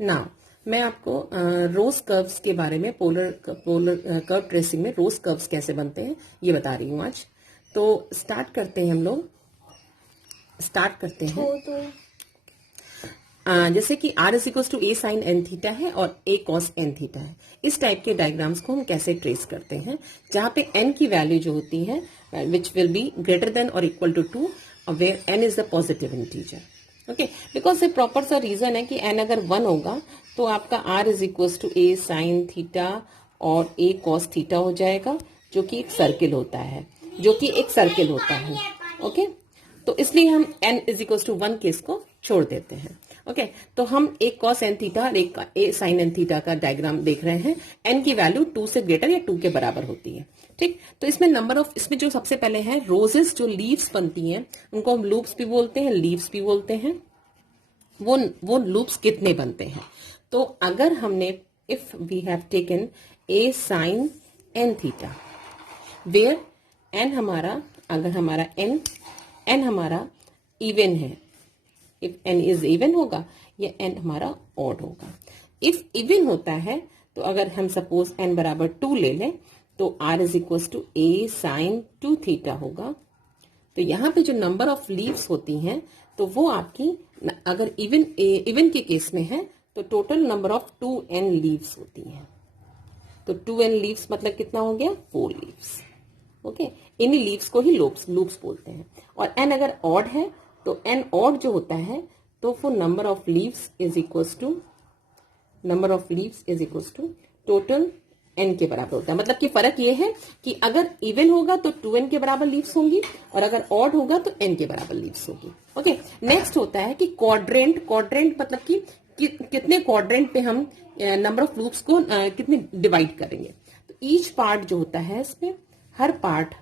Now मैं आपको रोज curves के बारे में पोलर कर्व ट्रेसिंग में रोज कर्व्स कैसे बनते हैं ये बता रही हूँ आज। तो स्टार्ट करते हैं हम लोग। स्टार्ट करते हैं जैसे कि r is equal to a sine n theta है और a कॉस एन थीटा है। इस टाइप के डायग्राम्स को हम कैसे ट्रेस करते हैं, जहां पे n की वैल्यू जो होती है which will be greater than और equal to 2 where n is the positive integer. Okay, because ये प्रॉपर सा रीजन है कि n अगर 1 होगा तो आपका r is equal to a sine theta और a कॉस थीटा हो जाएगा, जो कि एक सर्किल होता है, ओके तो इसलिए हम n is equal to 1 case को छोड़ देते हैं। ओके तो हम एक कॉस एन थीटा और एक ए साइन एन थीटा का डायग्राम देख रहे हैं। n की वैल्यू 2 से ग्रेटर या 2 के बराबर होती है। ठीक, तो इसमें नंबर ऑफ, इसमें जो सबसे पहले है रोजेस, जो लीव्स बनती हैं उनको हम लूप्स भी बोलते हैं, लीव्स भी बोलते हैं। वो लूप्स कितने बनते हैं, तो अगर हमने if we have taken a sine n theta where n हमारा, अगर हमारा एन हमारा इवन है, इफ n इज इवन होगा या n हमारा ऑड होगा। इफ इवन होता है तो अगर हम सपोज n बराबर 2 ले लें तो r is equal to a sine 2 theta होगा। तो यहाँ पे जो नंबर ऑफ लीव्स होती हैं तो वो आपकी, अगर इवन के केस में है तो total number of 2n leaves होती हैं। तो 2n लीव्स मतलब कितना हो गया, 4 लीव्स। ओके, इन्हीं लीव्स को ही लूप्स बोलते हैं। और n अगर ऑड है तो n ऑड जो होता है तो वो number of leaves is equals to total n के बराबर होता है। मतलब कि फर्क ये है कि अगर इवन होगा तो 2n के बराबर लीव्स होंगी और अगर ऑड होगा तो n के बराबर लीव्स होगी। ओके, नेक्स्ट होता है कि क्वाड्रेंट मतलब कि कितने क्वाड्रेंट पे हम नंबर ऑफ लूप्स को कितने डिवाइड करेंगे। तो ईच पार्ट जो होता है इसमें, हर part,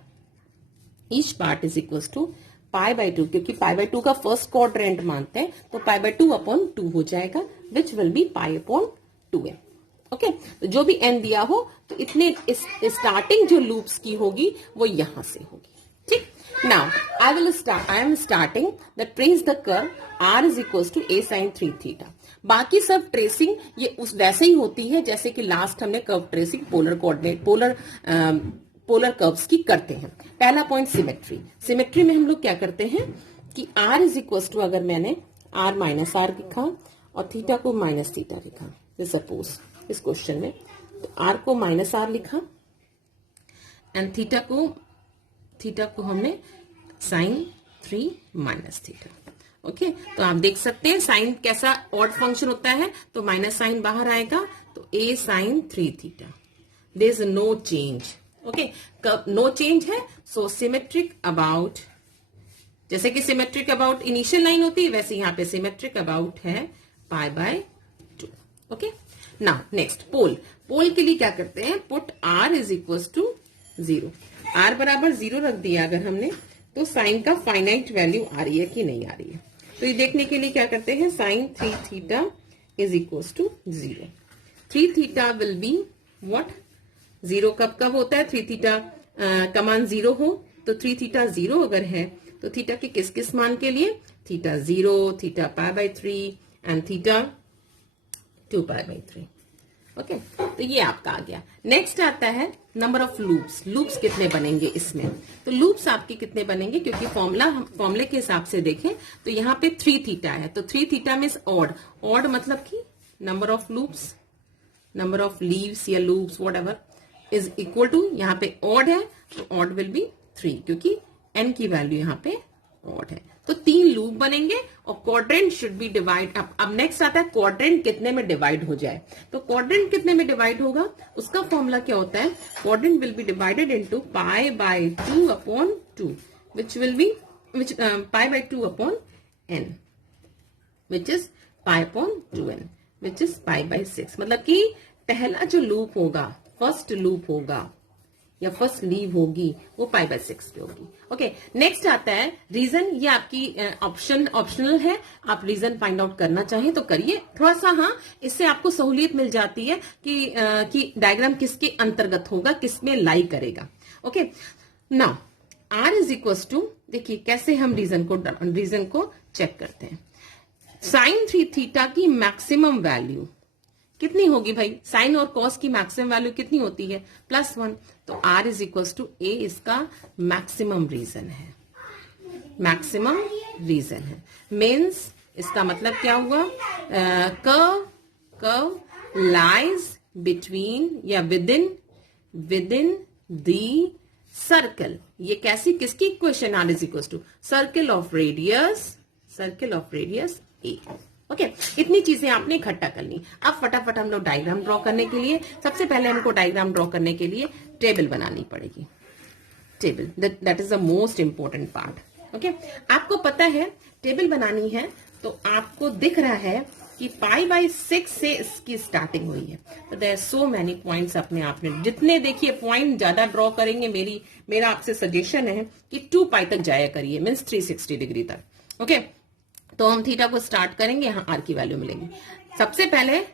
each part is equals to pi by 2, क्योंकि पाई बाय 2 का फर्स्ट क्वाड्रेंट मानते हैं तो पाई बाय 2 अपॉन 2 हो जाएगा, विच will B pi upon 2n। Okay, तो जो भी n दिया हो तो इतने स्टार्टिंग जो लूप्स की होगी वो यहां से होगी। ठीक, now I am starting the trace the curve r is equal to a sine 3 theta. बाकी सब ट्रेसिंग ये उस वैसे ही होती है जैसे कि लास्ट हमने कर्व ट्रेसिंग पोलर कर्व्स की करते हैं। पहला पॉइंट सिमेट्री में हम लोग क्या करते हैं कि r इज इक्वल टू, अगर मैंने r माइनस r लिखा और थीटा को माइनस थीटा लिखा, सपोज इस क्वेश्चन में, तो r को माइनस r लिखा एंड थीटा को हमने साइन 3 माइनस थीटा। ओके, तो आप देख सकते हैं साइन कैसा ऑड फंक्शन होता है, तो माइनस साइन बाहर आएगा तो a sine 3 theta, there is no change. Okay, no change है, सो सिमेट्रिक अबाउट, जैसे कि सिमेट्रिक अबाउट इनिशियल लाइन होती है वैसे यहाँ पे सिमेट्रिक अबाउट है pi by 2। Okay, now next pole के लिए क्या करते हैं, put r is equal to 0। r बराबर 0 रख दिया अगर हमने तो साइन का फाइनाइट वैल्यू आ रही है कि नहीं आ रही है, तो ये देखने के लिए क्या करते हैं, sine 3 theta is equal to 0। 3 theta will be what, 0 कब होता है, 3 थीटा का मान 0 हो तो 3 थीटा 0 अगर है तो थीटा के किस मान के लिए, theta 0, theta pi by 3 and theta 2 pi by 3। Okay, तो ये आपका आ गया। नेक्स्ट आता है नंबर ऑफ लूप्स कितने बनेंगे इसमें, तो लूप्स आपके कितने बनेंगे, क्योंकि फॉर्मूले के हिसाब से देखें तो यहाँ पे 3 थीटा है, तो 3 थीटा मीन्स ऑड मतलब कि नंबर ऑफ लीव्स या loops whatever is equal to, यहाँ पे ऑड है तो ऑड विल बी 3, क्योंकि n की वैल्यू यहाँ पे ऑड है। तो 3 लूप बनेंगे और क्वाड्रेंट शुड बी डिवाइड। अब नेक्स्ट आता है क्वाड्रेंट कितने में डिवाइड हो जाए, तो क्वाड्रेंट कितने में डिवाइड होगा उसका फॉर्मूला क्या होता है, quadrant will be divided into pi by 2 upon 2 pi by 2 upon n which is pi upon 2n which is pi by 6। मतलब कि पहला जो लूप होगा, फर्स्ट लूप होगा या फर्स्ट लीव होगी वो पाई बाय 6 पे होगी। ओके, नेक्स्ट आता है रीजन। ये आपकी ऑप्शनल है, आप रीजन फाइंड आउट करना चाहें तो करिए थोड़ा सा, हाँ इससे आपको सहूलियत मिल जाती है कि डायग्राम किसके अंतर्गत होगा, किसमें लाई करेगा। Okay, now r is equal to, देखिए कैसे हम रीजन को चेक करते हैं। साइन थीटा की मैक्सिमम वैल्यू कितनी होगी भाई? साइन और कॉस की मैक्सिमम वैल्यू कितनी होती है? +1। तो r is equal to a इसका मैक्सिमम रीजन है, मैक्सिमम रीजन है। मीन्स इसका मतलब क्या हुआ? कर्व लाइज बिटवीन या विदिन दी सर्कल। ये कैसी, किसकी equation? r is equal to circle of radius a। ओके, इतनी चीजें आपने इकट्ठा कर ली। अब फटाफट हम लोग डायग्राम ड्रॉ करने के लिए, सबसे पहले हमको डायग्राम ड्रॉ करने के लिए टेबल बनानी पड़ेगी। Table, that is the most important part. Okay, आपको पता है टेबल बनानी है तो आपको दिख रहा है कि π/6 से इसकी स्टार्टिंग हुई है। तो देयर सो मेनी पॉइंट्स अपने आप में, जितने देखिए पॉइंट ज्यादा ड्रॉ करेंगे, मेरा आपसे सजेशन है कि 2π तक जाया करिए, मीन्स 360 डिग्री तक। ओके, तो हम थीटा को स्टार्ट करेंगे, यहाँ आर की वैल्यू मिलेगी। सबसे पहले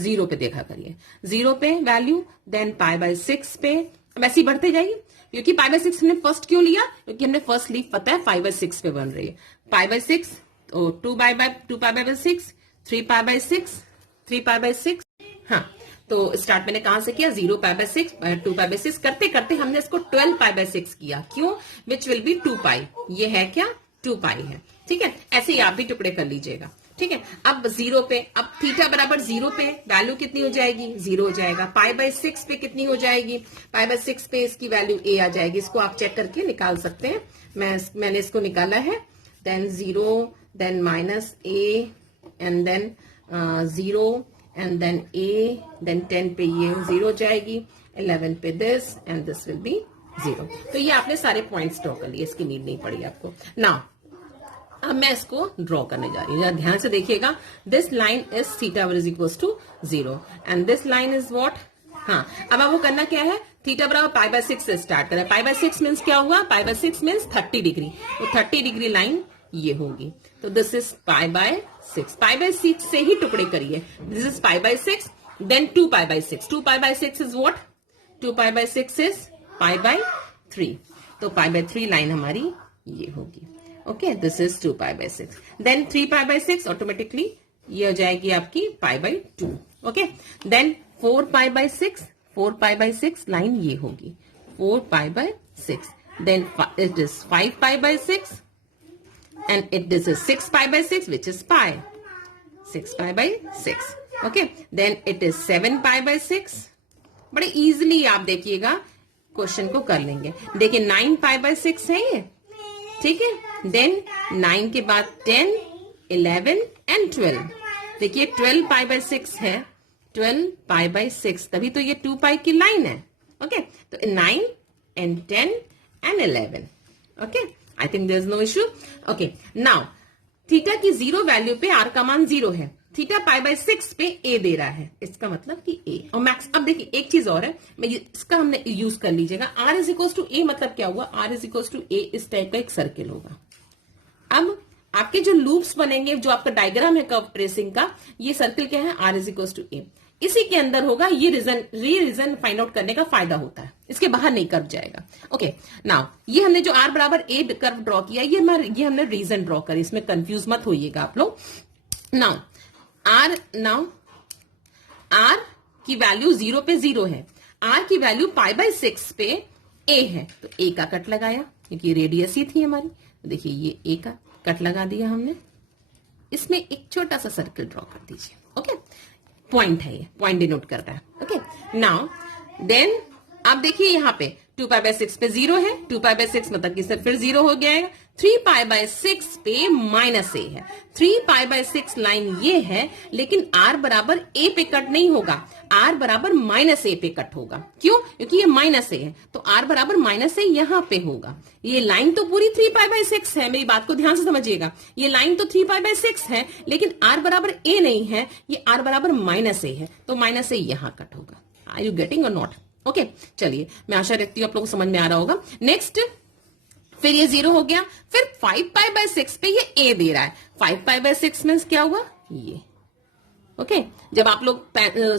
0 पे देखा करिए, 0 पे वैल्यू, देन π/6 पे, वैसे ही बढ़ते जाइए। क्योंकि π/6 हमने फर्स्ट क्यों लिया? क्योंकि हमने फर्स्ट लीफ पता है π/6 पे बन रही है। π/6 तो 2π/6, 3π/6, 3π/6। हाँ, तो स्टार्ट मैंने कहां से किया? 0π/6, 2π/6 करते करते हमने इसको 12π/6 किया। क्यों? Which will be 2π। ये है क्या? 2π है। ठीक है, ऐसे ही आप भी टुकड़े कर लीजिएगा। ठीक है, अब 0 पे, अब थीटा बराबर 0 पे वैल्यू कितनी हो जाएगी? 0 हो जाएगा। π/6 पे कितनी हो जाएगी? π/6 पे इसकी वैल्यू a आ जाएगी। इसको आप चेक करके निकाल सकते हैं, मैंने इसको निकाला है। Then 0, then -a and then 0 and then a, then 10 पे ये 0 हो जाएगी, 11 पे this and this will be 0। तो ये आपने सारे पॉइंट्स ड्रॉ कर लिए, इसकी नीड नहीं पड़ी आपको। नाउ अब मैं इसको ड्रॉ करने जा रही हूँ, ध्यान से देखिएगा। This line is theta is equal to 0 and this line is what? हाँ, अब आपको करना क्या है? थीटा बराबर π/6 से स्टार्ट करें। π/6 मीन्स क्या हुआ? π/6 मीन्स 30 डिग्री। तो 30 डिग्री लाइन ये होगी। तो दिस इज π/6। π/6 से ही टुकड़े करिए। This is π/6, then 2π/6। 2π/6 is what? 2π/6 is π/3। तो π/3 लाइन हमारी ये होगी। Okay, this is 2π/6। Then 3π/6 automatically ये हो जाएगी आपकी π/2। ओके, देन 4π/6, 4π/6 लाइन ये होगी 4π/6। Then it is 5π/6 and it is a 6π/6 which is pi, 6π/6। okay, then it is 7π/6। बड़े इजीली आप देखिएगा क्वेश्चन को कर लेंगे। देखिए 9π/6 है ये, ठीक है। देन 9 के बाद 10, 11 एंड 12। देखिए 12π/6 है, 12π/6, तभी तो ये 2π की लाइन है। ओके, तो 9 and 10 and 11। Okay, I think there is no issue. Okay, now theta की 0 वैल्यू पे r का मान 0 है, थीटा π/6 पे a दे रहा है, इसका मतलब कि a और मैक्स। अब देखिए एक चीज और है, मैं इसका हमने यूज कर लीजिएगा। r is equal to a मतलब क्या हुआ? r is equal to a इस टाइप का एक सर्किल होगा। अब आपके जो लूप्स बनेंगे, जो आपका डायग्राम है कर्व ट्रेसिंग का, ये सर्किल क्या है? r is equal to a। इसी के अंदर होगा। ये रीजन फाइंड आउट करने का फायदा होता है, इसके बाहर नहीं कर्व जाएगा। ओके, नाउ ये हमने जो r बराबर a कर्व ड्रॉ किया, ये हमने रीजन ड्रॉ करी, इसमें कंफ्यूज मत होइएगा आप लोग। नाउ r की वैल्यू 0 पे 0 है, r की वैल्यू π/6 पे a है, तो a का कट लगाया क्योंकि रेडियस ही थी हमारी। तो देखिए ये a का कट लगा दिया हमने, इसमें एक छोटा सा सर्किल ड्रॉ कर दीजिए। ओके, पॉइंट है, ये पॉइंट डिनोट कर रहा है। ओके, नाउ देन आप देखिए यहाँ पे 2π/6 पे 0 है, 2π/6 मतलब कि सर फिर 0 हो गया। 3π/6 पे -a है, 3π/6 लाइन ये है, लेकिन r बराबर a पे कट नहीं होगा, r बराबर -a पे कट होगा। क्यों? क्योंकि ये -a है, तो r बराबर -a यहां पे होगा। ये लाइन तो पूरी 3π/6 है, मेरी बात को ध्यान से समझिएगा। ये लाइन तो 3π/6 है, लेकिन r बराबर a नहीं है, ये r बराबर -a है, तो -a यहां कट होगा। आर यू गेटिंग और नॉट? ओके, चलिए, मैं आशा रखती हूँ आप लोगों को समझ में आ रहा होगा। नेक्स्ट, फिर ये 0 हो गया, फिर 5π/6 पे ये a दे रहा है। 5π/6 मीन्स क्या हुआ? ये। ओके, जब आप लोग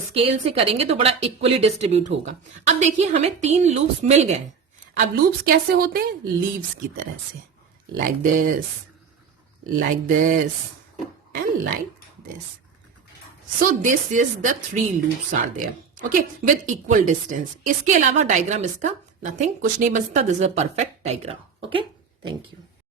स्केल से करेंगे तो बड़ा इक्वली डिस्ट्रीब्यूट होगा। अब देखिए हमें 3 लूप्स मिल गए। अब लूप्स कैसे होते हैं? लीव्स की तरह से, like this and like this. So this is the 3 loops are there, okay, with equal distance. इसके अलावा डायग्राम इसका nothing, कुछ नहीं बन सकता. This is a perfect diagram. Okay, thank you.